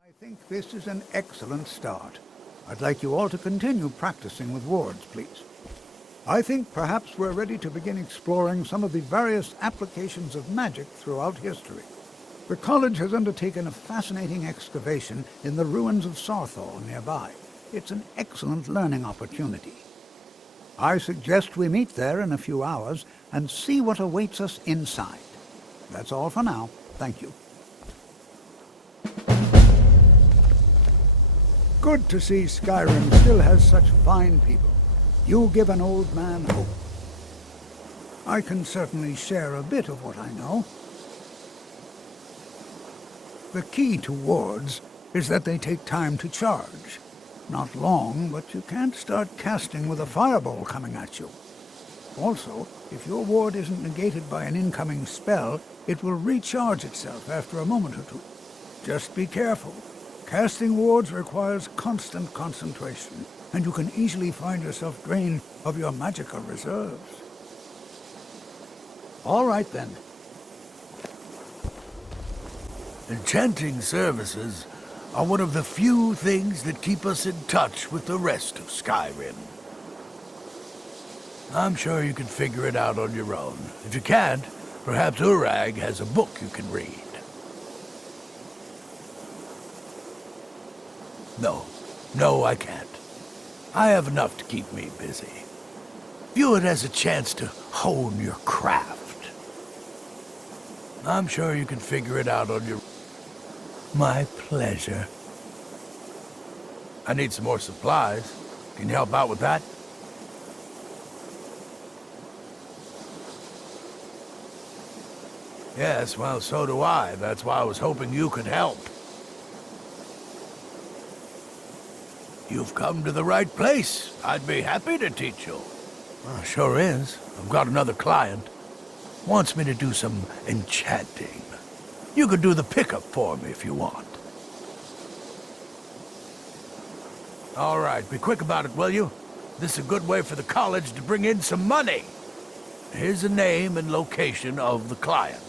I think this is an excellent start. I'd like you all to continue practicing with wards, please. I think perhaps we're ready to begin exploring some of the various applications of magic throughout history. The college has undertaken a fascinating excavation in the ruins of Saarthal nearby. It's an excellent learning opportunity. I suggest we meet there in a few hours and see what awaits us inside. That's all for now. Thank you. Good to see Skyrim still has such fine people. You give an old man hope. I can certainly share a bit of what I know. The key to wards is that they take time to charge. Not long, but you can't start casting with a fireball coming at you. Also, if your ward isn't negated by an incoming spell, it will recharge itself after a moment or two. Just be careful. Casting wards requires constant concentration, and you can easily find yourself drained of your magical reserves. All right, then. Enchanting services are one of the few things that keep us in touch with the rest of Skyrim. I'm sure you can figure it out on your own. If you can't, perhaps Urag has a book you can read. No, I can't. I have enough to keep me busy. View it as a chance to hone your craft. I'm sure you can figure it out on your... My pleasure. I need some more supplies. Can you help out with that? Yes, well, so do I. That's why I was hoping you could help. You've come to the right place. I'd be happy to teach you. Well, sure is. I've got another client. Wants me to do some enchanting. You could do the pickup for me if you want. All right, be quick about it, will you? This is a good way for the college to bring in some money. Here's the name and location of the client.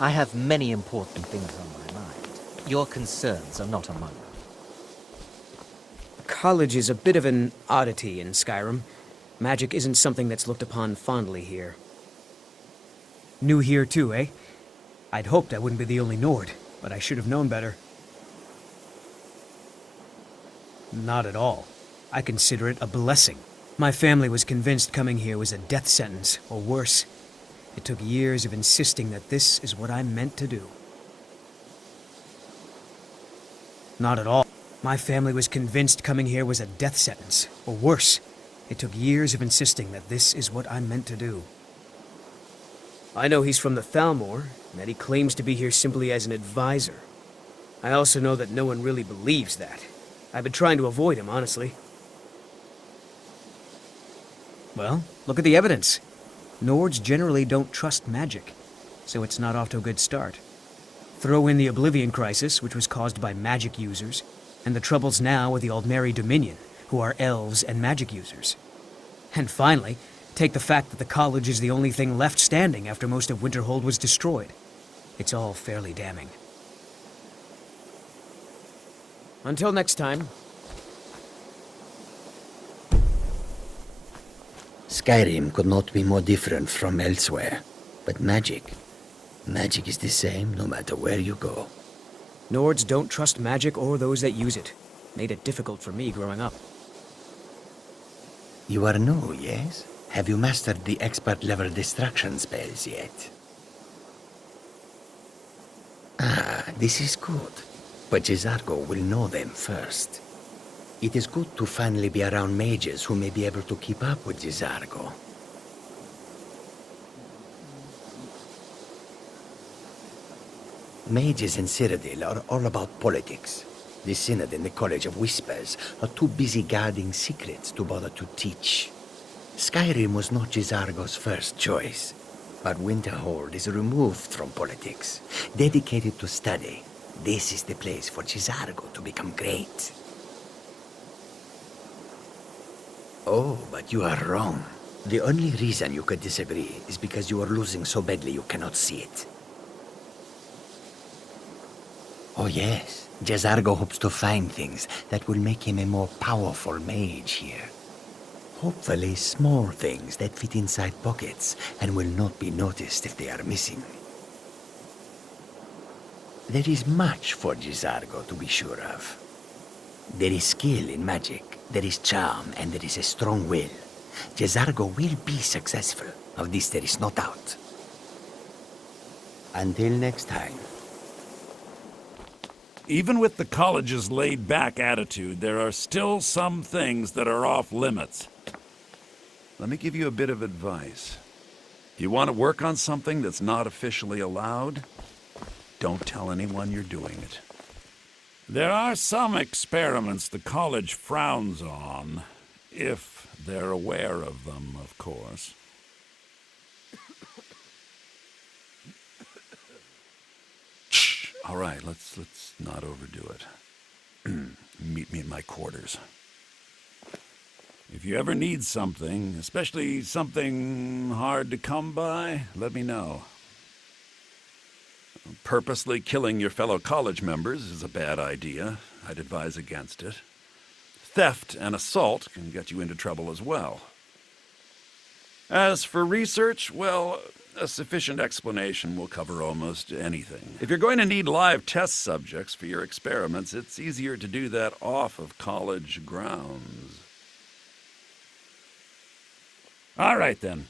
I have many important things on my mind. Your concerns are not among them. College is a bit of an oddity in Skyrim. Magic isn't something that's looked upon fondly here. New here too, eh? I'd hoped I wouldn't be the only Nord, but I should have known better. Not at all. I consider it a blessing. My family was convinced coming here was a death sentence, or worse. It took years of insisting that this is what I'm meant to do. Not at all. My family was convinced coming here was a death sentence, or worse. It took years of insisting that this is what I'm meant to do. I know he's from the Thalmor, and that he claims to be here simply as an advisor. I also know that no one really believes that. I've been trying to avoid him, honestly. Well, look at the evidence. Nords generally don't trust magic, so it's not off to a good start. Throw in the Oblivion Crisis, which was caused by magic users, and the troubles now with the Aldmeri Dominion, who are elves and magic users. And finally, take the fact that the college is the only thing left standing after most of Winterhold was destroyed. It's all fairly damning. Until next time. Skyrim could not be more different from elsewhere. But magic is the same no matter where you go. Nords don't trust magic or those that use it. Made it difficult for me growing up. You are new, yes? Have you mastered the expert-level destruction spells yet? Ah, this is good. But Jizargo will know them first. It is good to finally be around mages who may be able to keep up with Jizargo. Mages in Cyrodiil are all about politics. The Synod and the College of Whispers are too busy guarding secrets to bother to teach. Skyrim was not Jizargo's first choice, but Winterhold is removed from politics, dedicated to study. This is the place for Jizargo to become great. Oh, but you are wrong. The only reason you could disagree is because you are losing so badly you cannot see it. Oh yes, Jazargo hopes to find things that will make him a more powerful mage here. Hopefully small things that fit inside pockets and will not be noticed if they are missing. There is much for Jazargo to be sure of. There is skill in magic, there is charm, and there is a strong will. Jazargo will be successful. Of this there is no doubt. Until next time. Even with the college's laid-back attitude, there are still some things that are off limits. Let me give you a bit of advice. If you want to work on something that's not officially allowed, don't tell anyone you're doing it. There are some experiments the college frowns on, if they're aware of them, of course. Shh. All right, let's not overdo it. Meet me in my quarters. If you ever need something, especially something hard to come by, let me know. Purposely killing your fellow college members is a bad idea. I'd advise against it. Theft and assault can get you into trouble as well. As for research, well, a sufficient explanation will cover almost anything. If you're going to need live test subjects for your experiments, it's easier to do that off of college grounds. All right, then.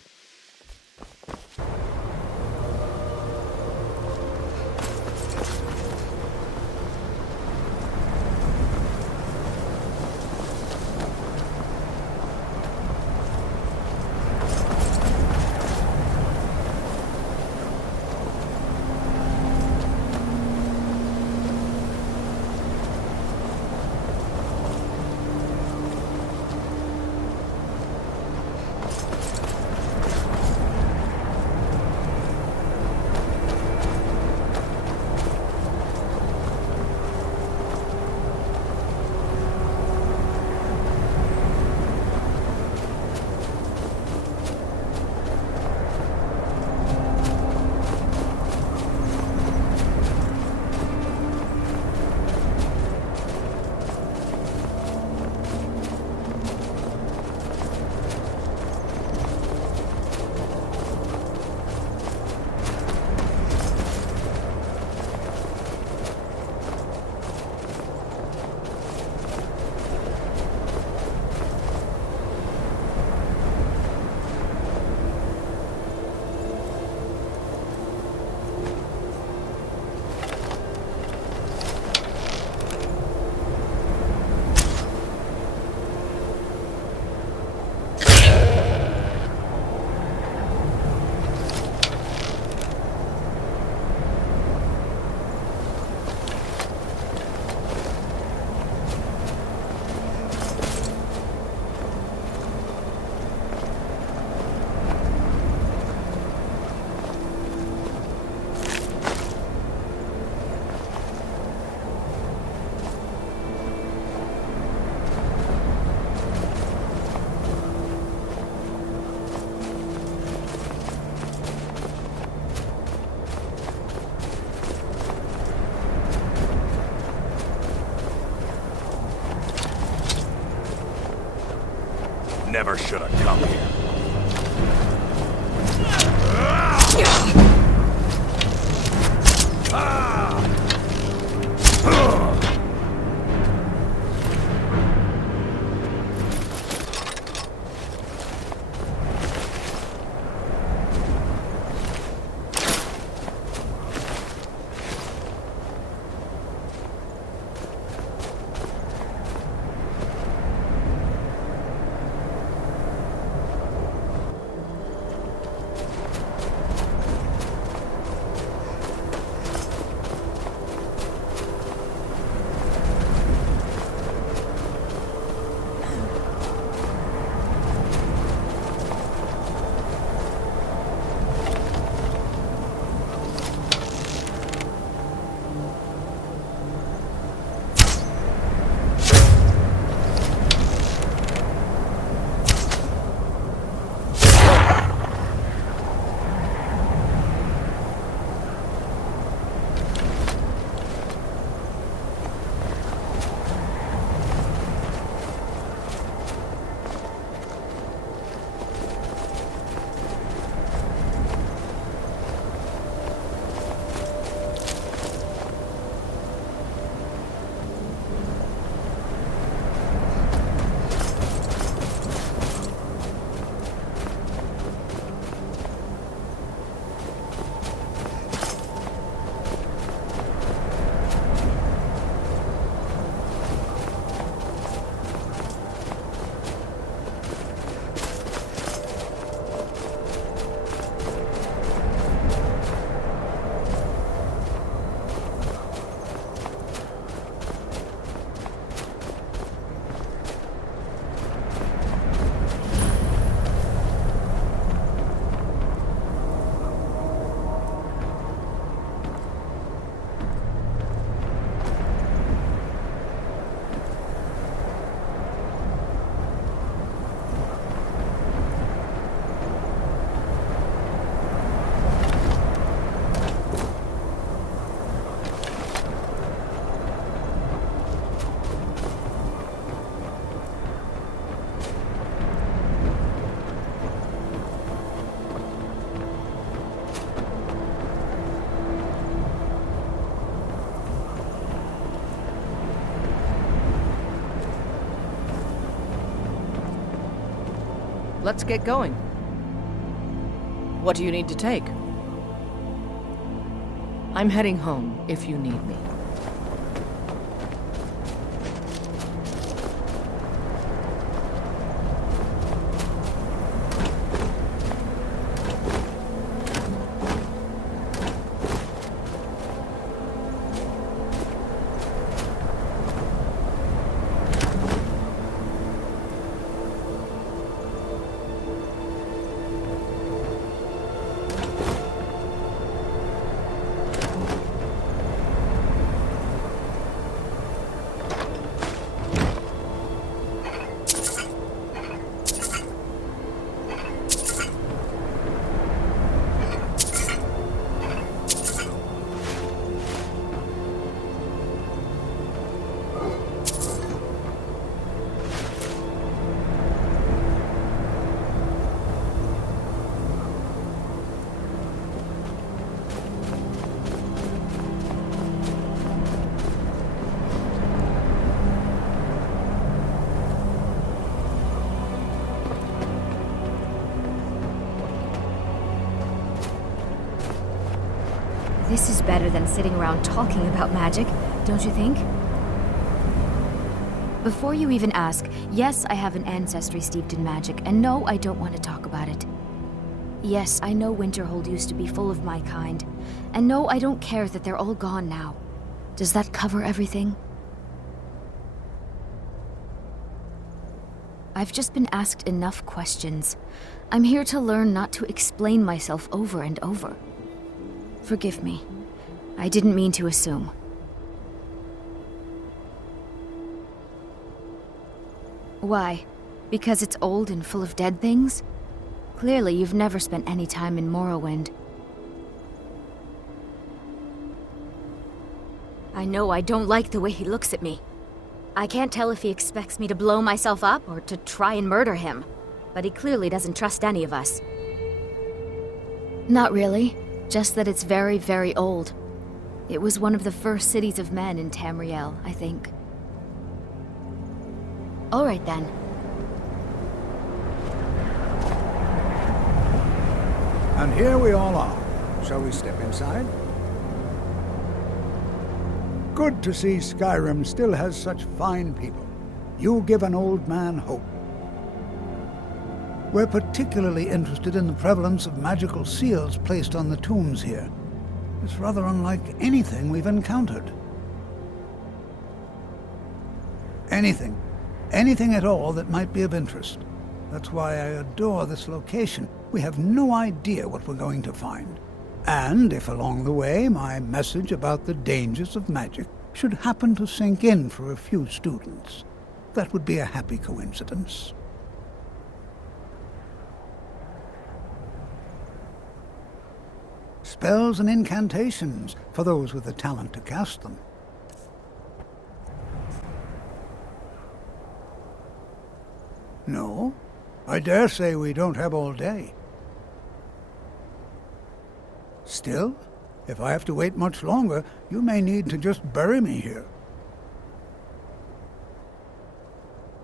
Never should have come here. let's get going. What do you need to take? I'm heading home if you need me. This is better than sitting around talking about magic, don't you think? Before you even ask, yes, I have an ancestry steeped in magic, and no, I don't want to talk about it. Yes, I know Winterhold used to be full of my kind, and no, I don't care that they're all gone now. Does that cover everything? I've just been asked enough questions. I'm here to learn not to explain myself over and over. Forgive me. I didn't mean to assume. Why? Because it's old and full of dead things? Clearly, you've never spent any time in Morrowind. I know I don't like the way he looks at me. I can't tell if he expects me to blow myself up or to try and murder him, but he clearly doesn't trust any of us. Not really. Just that it's very, very old. It was one of the first cities of men in Tamriel, I think. All right, then. And here we all are. Shall we step inside? Good to see Skyrim still has such fine people. You give an old man hope. We're particularly interested in the prevalence of magical seals placed on the tombs here. It's rather unlike anything we've encountered. Anything at all that might be of interest. That's why I adore this location. We have no idea what we're going to find. And if along the way my message about the dangers of magic should happen to sink in for a few students, that would be a happy coincidence. Spells and incantations for those with the talent to cast them. No, I dare say we don't have all day. Still, if I have to wait much longer, you may need to just bury me here.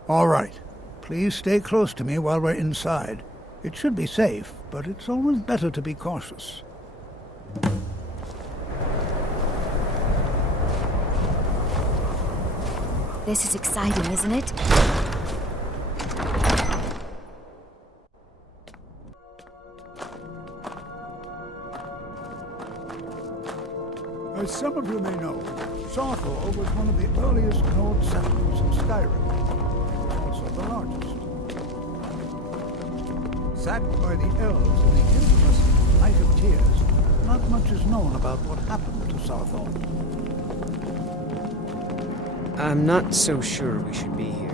All right, please stay close to me while we're inside. It should be safe, but it's always better to be cautious. This is exciting, isn't it? As some of you may know, Saarthal was one of the earliest Nord settlements in Skyrim, also the largest. Sacked by the elves in the infamous Night of Tears, not much is known about what happened to Saarthal. I'm not so sure we should be here.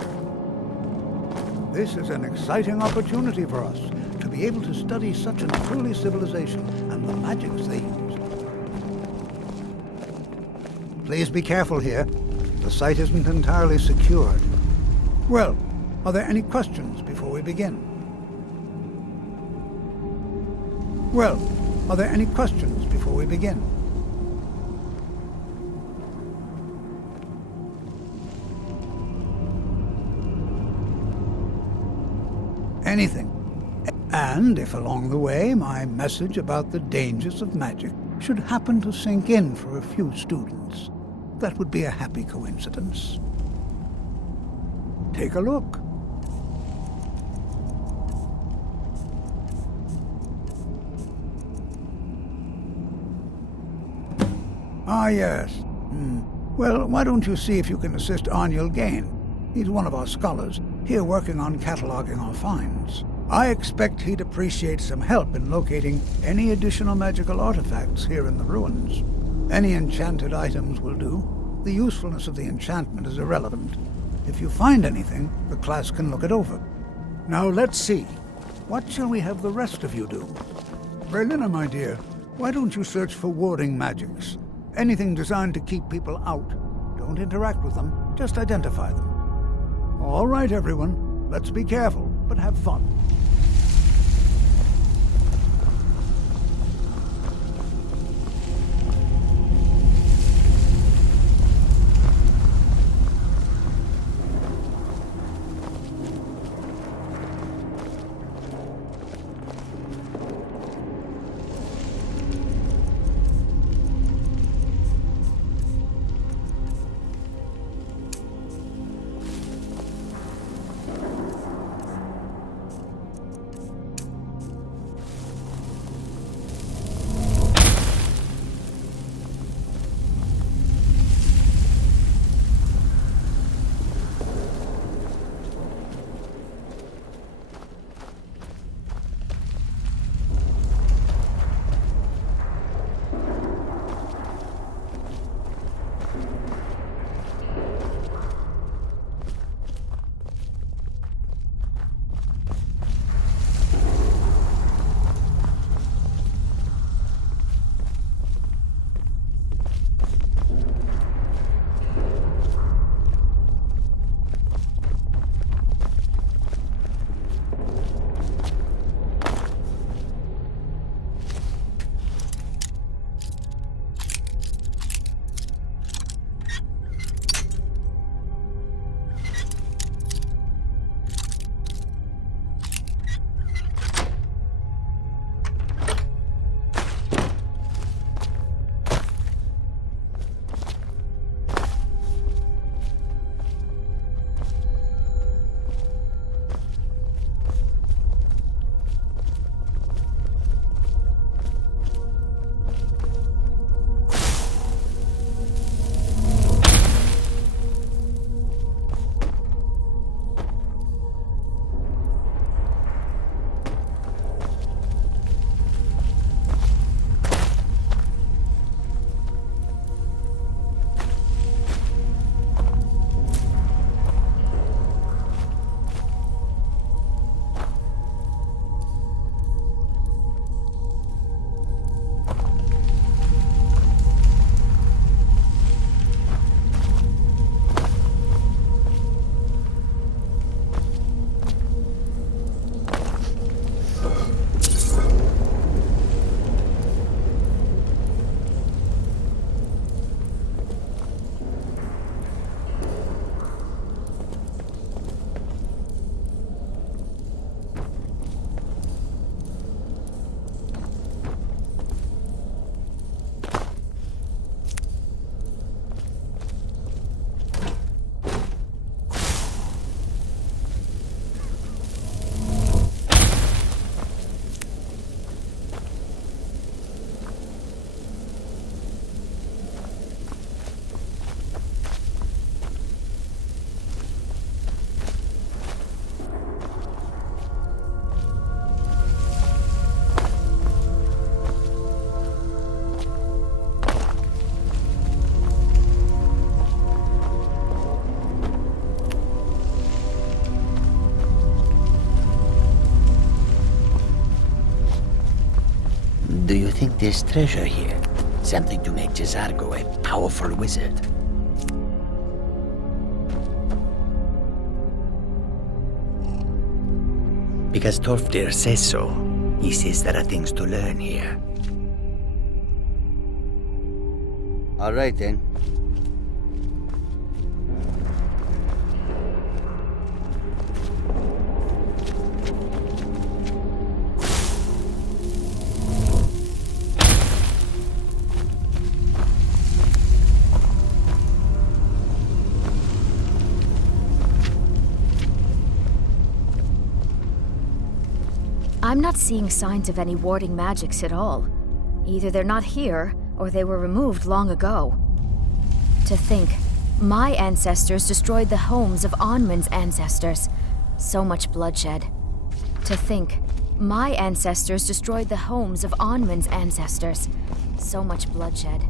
This is an exciting opportunity for us to be able to study such an early civilization and the magics they used. Please be careful here. The site isn't entirely secured. Well, are there any questions before we begin? Well, are there any questions before we begin? Anything. And if along the way my message about the dangers of magic should happen to sink in for a few students, that would be a happy coincidence. Take a look. Ah, yes. Well, why don't you see if you can assist Arniel Gain? He's one of our scholars, here working on cataloging our finds. I expect he'd appreciate some help in locating any additional magical artifacts here in the ruins. Any enchanted items will do. The usefulness of the enchantment is irrelevant. If you find anything, the class can look it over. Now let's see. What shall we have the rest of you do? Berliner, my dear, why don't you search for warding magics? Anything designed to keep people out. Don't interact with them, just identify them. All right, everyone. Let's be careful, but have fun. Do you think there's treasure here? Something to make Jazargo a powerful wizard? Because Torfdir says so. He says there are things to learn here. All right, then. I'm not seeing signs of any warding magics at all. Either they're not here, or they were removed long ago. To think, my ancestors destroyed the homes of Onman's ancestors. So much bloodshed. To think, my ancestors destroyed the homes of Onman's ancestors. So much bloodshed.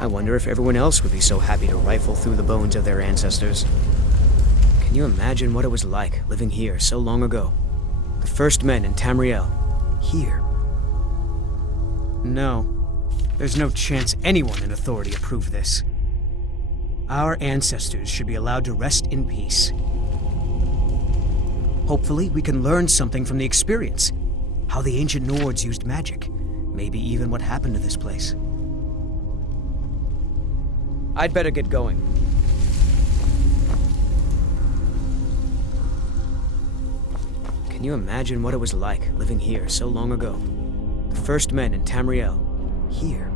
I wonder if everyone else would be so happy to rifle through the bones of their ancestors. Can you imagine what it was like living here so long ago? The first men in Tamriel. Here. No. There's no chance anyone in authority approved this. Our ancestors should be allowed to rest in peace. Hopefully, we can learn something from the experience. How the ancient Nords used magic. Maybe even what happened to this place. I'd better get going. Can you imagine what it was like living here so long ago? The first men in Tamriel. Here.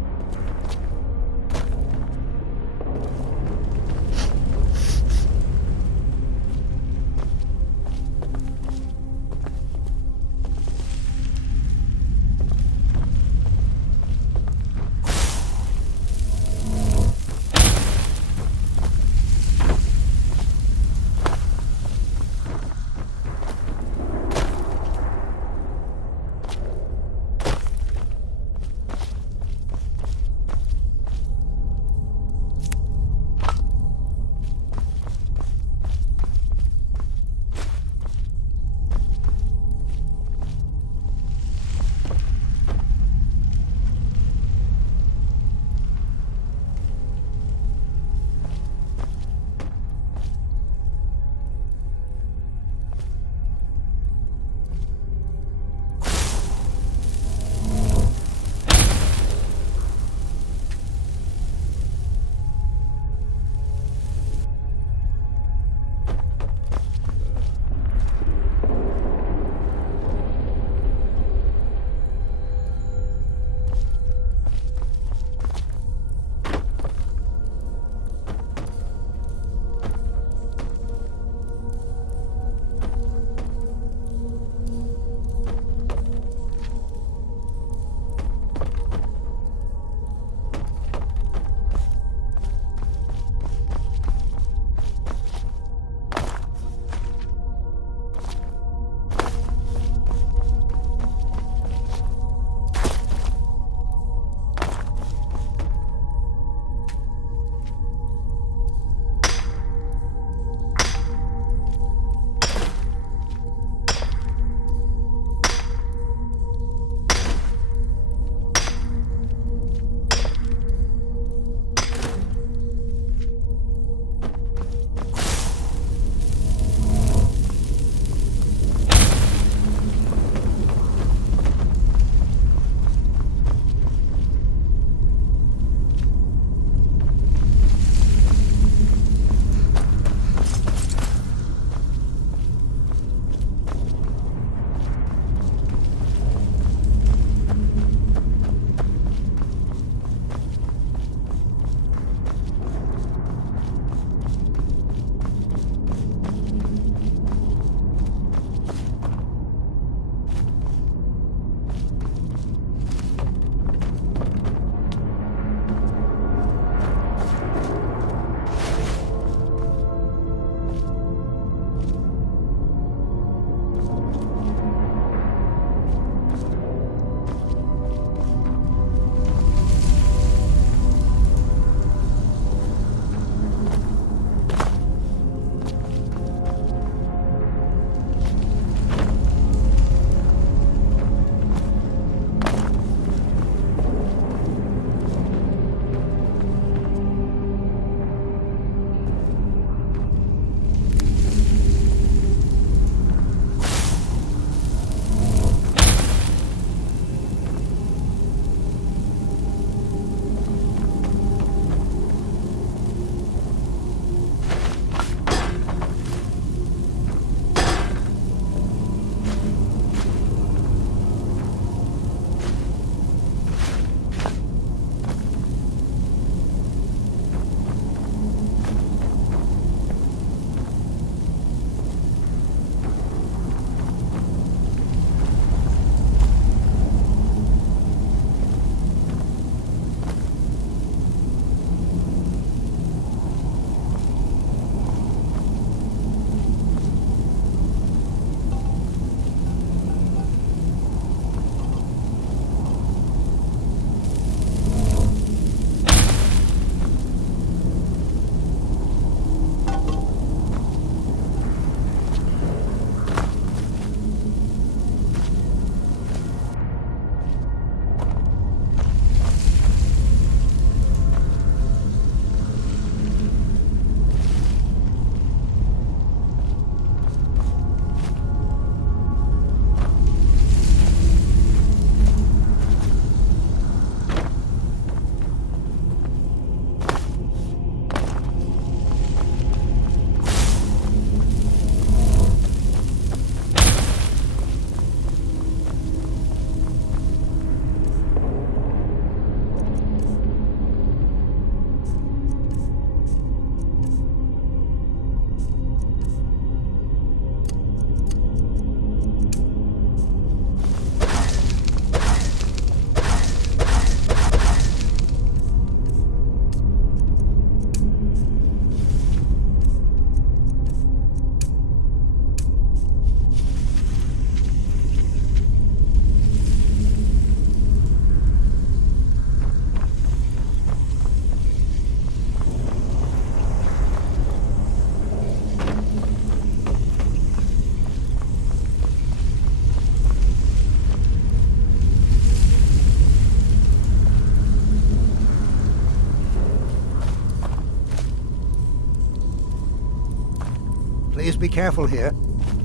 Please be careful here.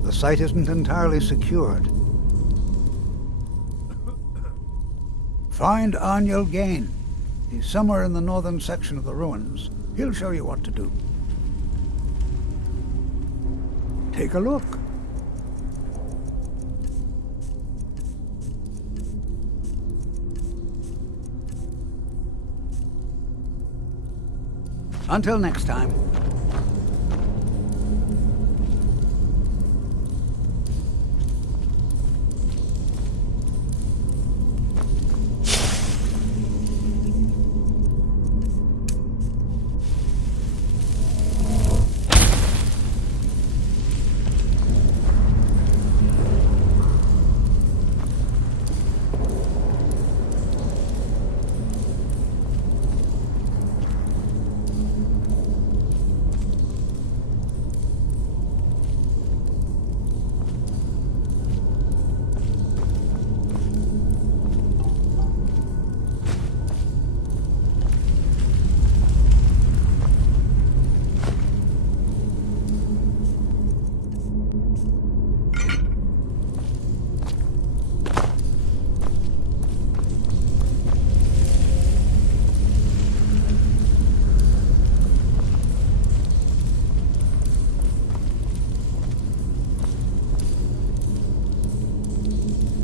The site isn't entirely secured. Find Aniel Gain. He's somewhere in the northern section of the ruins. He'll show you what to do. Take a look. Until next time.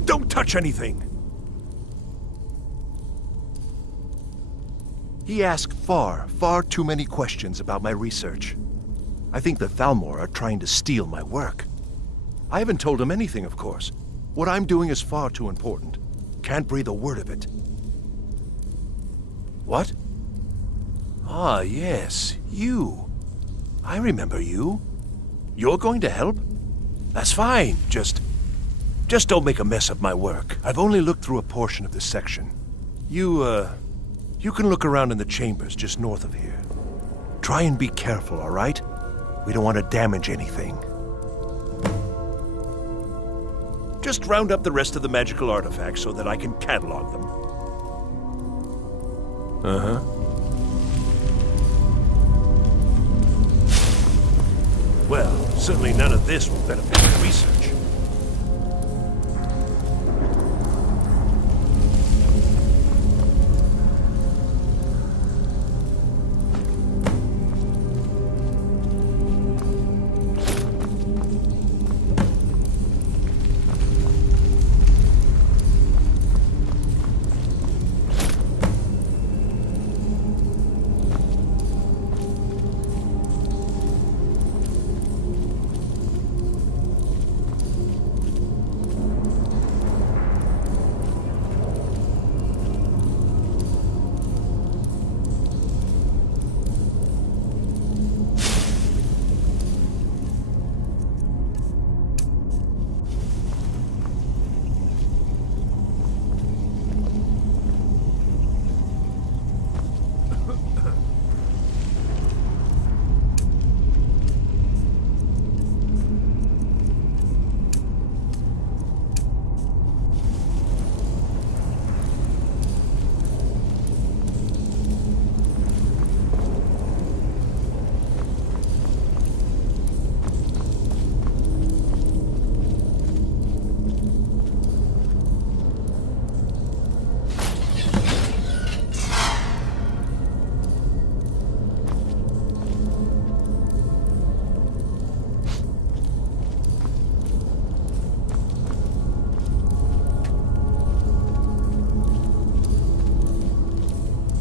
Don't touch anything! He asked far too many questions about my research. I think the Thalmor are trying to steal my work. I haven't told him anything, of course. What I'm doing is far too important. Can't breathe a word of it. What? Ah, yes, you. I remember you. You're going to help? That's fine, just don't make a mess of my work. I've only looked through a portion of this section. You can look around in the chambers just north of here. Try and be careful, all right? We don't want to damage anything. Just round up the rest of the magical artifacts so that I can catalog them. Uh-huh. Well, certainly none of this will benefit my research.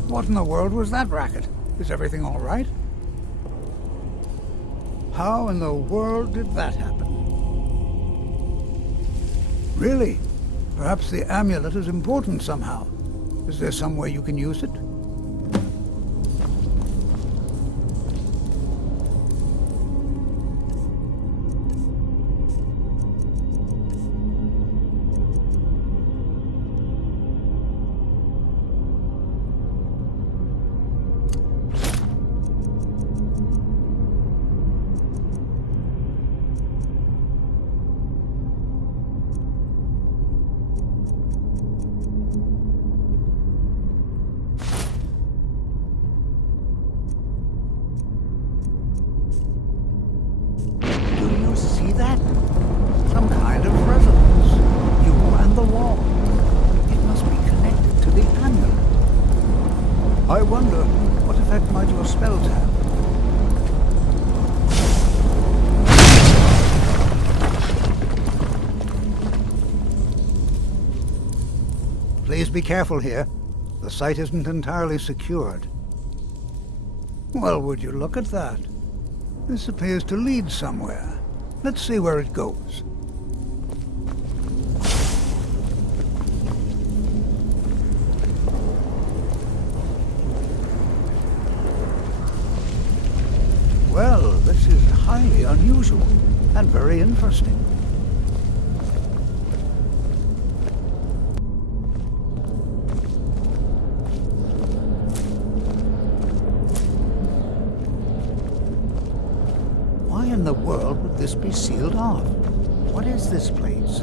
What in the world was that racket? Is everything all right? How in the world did that happen? Really? Perhaps the amulet is important somehow. Is there some way you can use it? effect might your spells have? Please be careful here. The site isn't entirely secured. Well, would you look at that? This appears to lead somewhere. Let's see where it goes. Well, this is highly unusual and very interesting. Why in the world would this be sealed off? What is this place?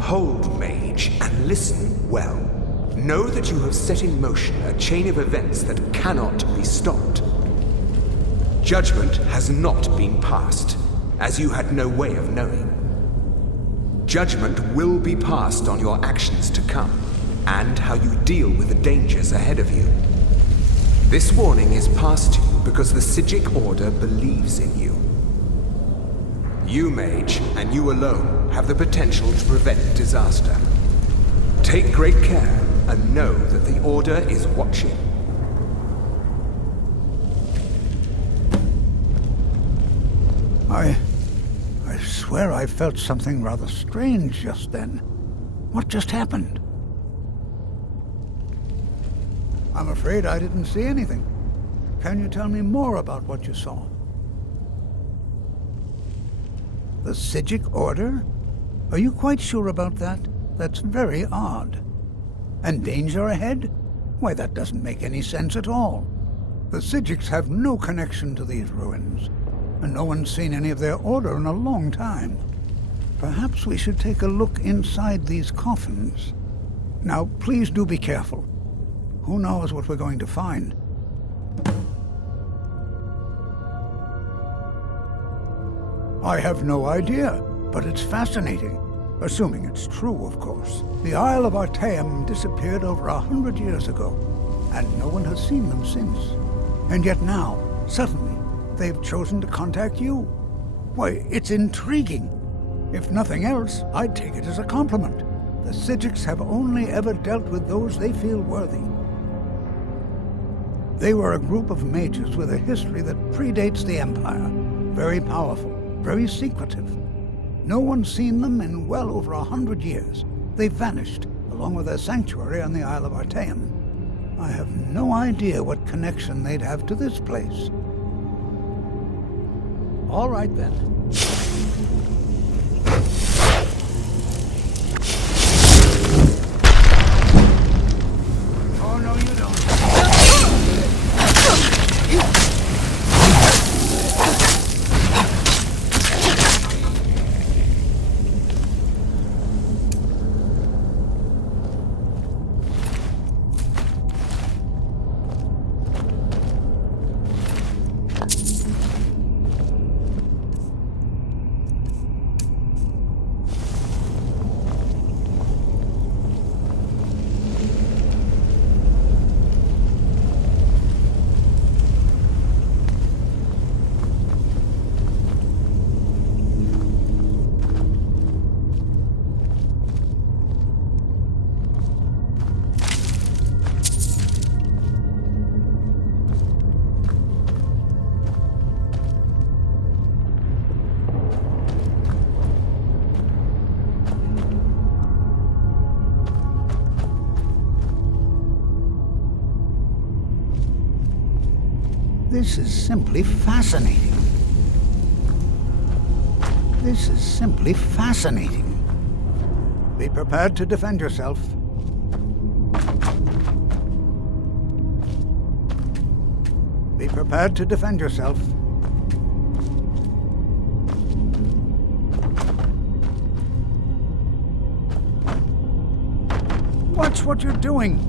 Hold, mage, and listen well. Know that you have set in motion a chain of events that cannot be stopped. Judgment has not been passed, as you had no way of knowing. Judgment will be passed on your actions to come, and how you deal with the dangers ahead of you. This warning is passed to you because the Psijic Order believes in you. You, mage, and you alone, have the potential to prevent disaster. Take great care, and know that the Order is watching. I swear I felt something rather strange just then. What just happened? I'm afraid I didn't see anything. Can you tell me more about what you saw? The Psijic Order? Are you quite sure about that? That's very odd. And danger ahead? Why, that doesn't make any sense at all. The Psijics have no connection to these ruins, and no one's seen any of their order in a long time. Perhaps we should take a look inside these coffins. Now, please do be careful. Who knows what we're going to find? I have no idea, but it's fascinating. Assuming it's true, of course. The Isle of Artaeum disappeared over 100 years ago, and no one has seen them since. And yet now, suddenly, they've chosen to contact you. Why, it's intriguing. If nothing else, I'd take it as a compliment. The Psijics have only ever dealt with those they feel worthy. They were a group of mages with a history that predates the Empire. Very powerful, very secretive. No one's seen them in well over 100 years. They vanished, along with their sanctuary on the Isle of Artaeum. I have no idea what connection they'd have to this place. All right, then. Oh, no, you don't. This is simply fascinating. This is simply fascinating. Be prepared to defend yourself. Be prepared to defend yourself. Watch what you're doing.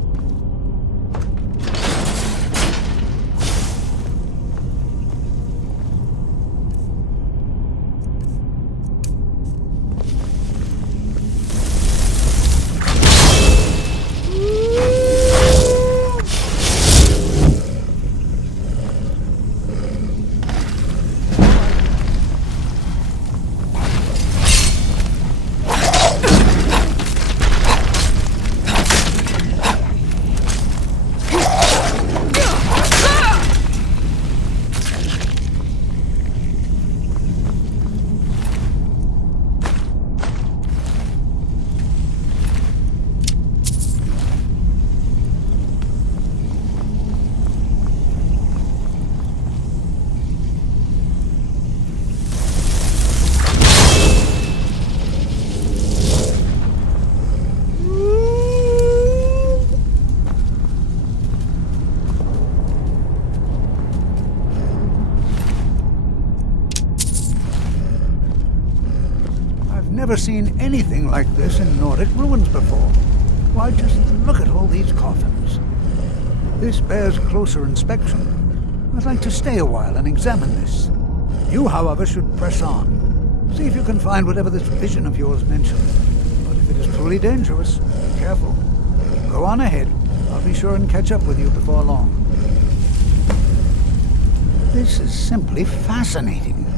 Never seen anything like this in Nordic ruins before. Why, just look at all these coffins. This bears closer inspection. I'd like to stay a while and examine this. You, however, should press on. See if you can find whatever this vision of yours mentioned. But if it is truly dangerous, be careful. Go on ahead. I'll be sure and catch up with you before long. This is simply fascinating.